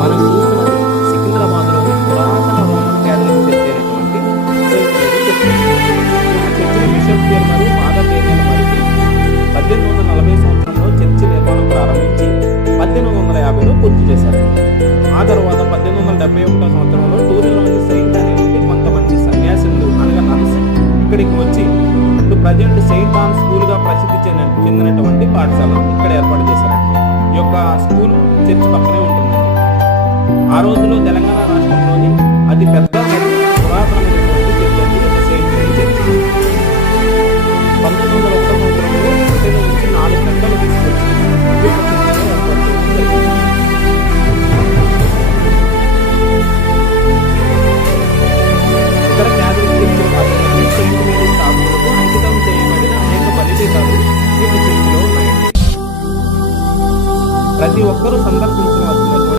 మనం చూస్తున్నది సికింద్రాబాద్లోని పురాతన రోమన్ క్యాథలిక్ చర్చ్ అయినటువంటి సెయింట్ మేరీ చర్చ్. చర్చిని బిషప్ పేరు ఫాదర్ డేనియల్ మరికి 1840 సంవత్సరంలో చర్చి నిర్మాణం ప్రారంభించి 1850లో పూర్తి చేశారు. ఆ తర్వాత 1871 సంవత్సరంలో టూరిన్లోని సెయింట్ అనేటువంటి కొంతమంది సన్యాసులు అనగా నన్స్ ఇక్కడికి వచ్చి ఇప్పుడు ప్రజెంట్ సెయింట్ ఆన్ స్కూల్గా ప్రసిద్ధి చెందినటువంటి పాఠశాలను ఇక్కడ ఏర్పాటు చేశారండి. ఈ యొక్క స్కూల్ చర్చ్ పక్కనే ఉంటుందండి. ఆ రోజుల్లో తెలంగాణ రాష్ట్రంలోని అతి పెద్ద